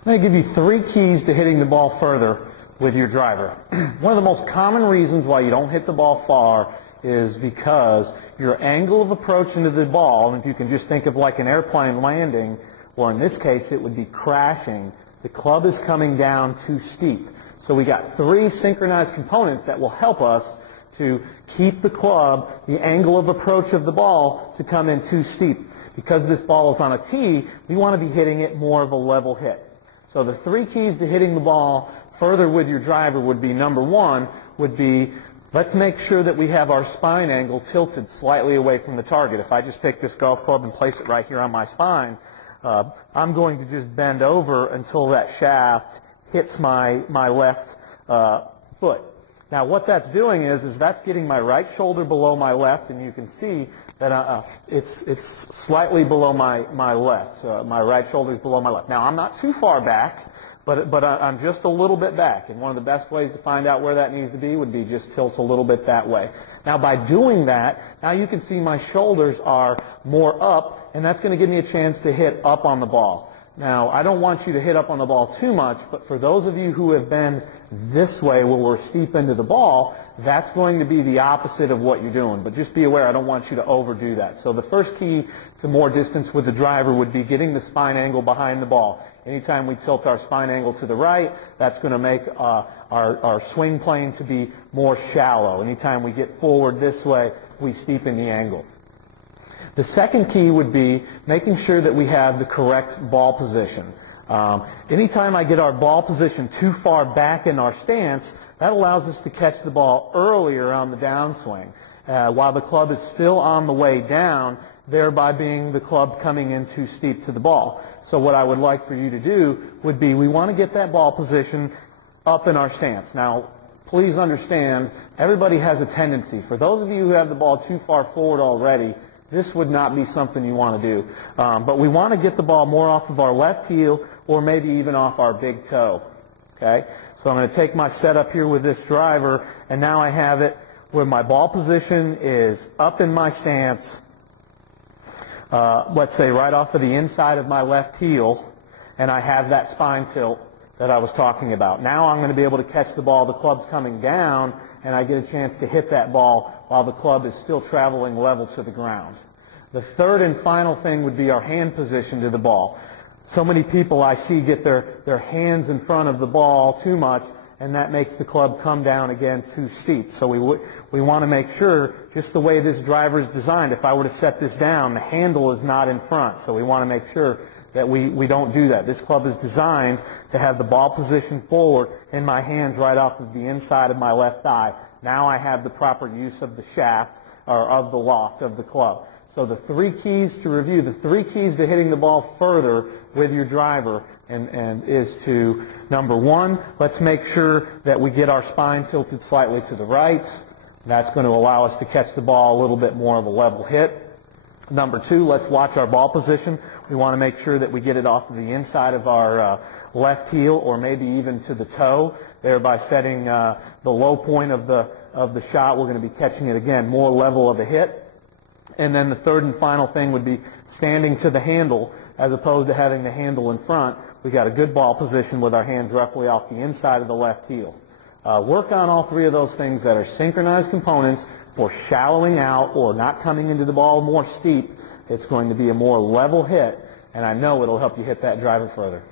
I'm going to give you 3 keys to hitting the ball further with your driver. One of the most common reasons why you don't hit the ball far is because your angle of approach into the ball, and if you can just think of like an airplane landing, or in this case it would be crashing, the club is coming down too steep. So we got 3 synchronized components that will help us to keep the club, the angle of approach of the ball, to come in too steep. Because this ball is on a tee, we want to be hitting it more of a level hit. So the 3 keys to hitting the ball further with your driver would be, number 1 would be, let's make sure that we have our spine angle tilted slightly away from the target. If I just take this golf club and place it right here on my spine, I'm going to just bend over until that shaft hits my left foot. Now what that's doing is that's getting my right shoulder below my left, and you can see that it's slightly below my left. My right shoulder is below my left. Now I'm not too far back, but I'm just a little bit back. And one of the best ways to find out where that needs to be would be just tilt a little bit that way. Now by doing that, now you can see my shoulders are more up, and that's going to give me a chance to hit up on the ball. Now, I don't want you to hit up on the ball too much, but for those of you who have been this way where we're steep into the ball, that's going to be the opposite of what you're doing. But just be aware, I don't want you to overdo that. So the first key to more distance with the driver would be getting the spine angle behind the ball. Anytime we tilt our spine angle to the right, that's going to make our swing plane to be more shallow. Anytime we get forward this way, we steepen the angle. The second key would be making sure that we have the correct ball position. Anytime I get our ball position too far back in our stance, that allows us to catch the ball earlier on the downswing while the club is still on the way down, thereby being the club coming in too steep to the ball. So what I would like for you to do would be, we want to get that ball position up in our stance. Now, please understand, everybody has a tendency. For those of you who have the ball too far forward already, this would not be something you want to do. But we want to get the ball more off of our left heel, or maybe even off our big toe. Okay? So I'm going to take my setup here with this driver, and now I have it where my ball position is up in my stance, let's say right off of the inside of my left heel, and I have that spine tilt that I was talking about. Now I'm going to be able to catch the ball. The club's coming down, and I get a chance to hit that ball while the club is still traveling level to the ground. The third and final thing would be our hand position to the ball. So many people I see get their hands in front of the ball too much, and that makes the club come down again too steep. So we want to make sure, just the way this driver is designed, if I were to set this down, the handle is not in front. So we want to make sure that we don't do that. This club is designed to have the ball position forward and my hands right off of the inside of my left thigh. Now I have the proper use of the shaft, or of the loft of the club. So the 3 keys to review, the 3 keys to hitting the ball further with your driver and is to, number 1, let's make sure that we get our spine tilted slightly to the right. That's going to allow us to catch the ball a little bit more of a level hit. Number 2, let's watch our ball position. We want to make sure that we get it off of the inside of our left heel, or maybe even to the toe, thereby setting the low point of the shot. We're going to be catching it again more level of a hit. And then the third and final thing would be standing to the handle as opposed to having the handle in front. We got a good ball position with our hands roughly off the inside of the left heel. Work on all 3 of those things that are synchronized components for shallowing out or not coming into the ball more steep. It's going to be a more level hit, and I know it'll help you hit that driver further.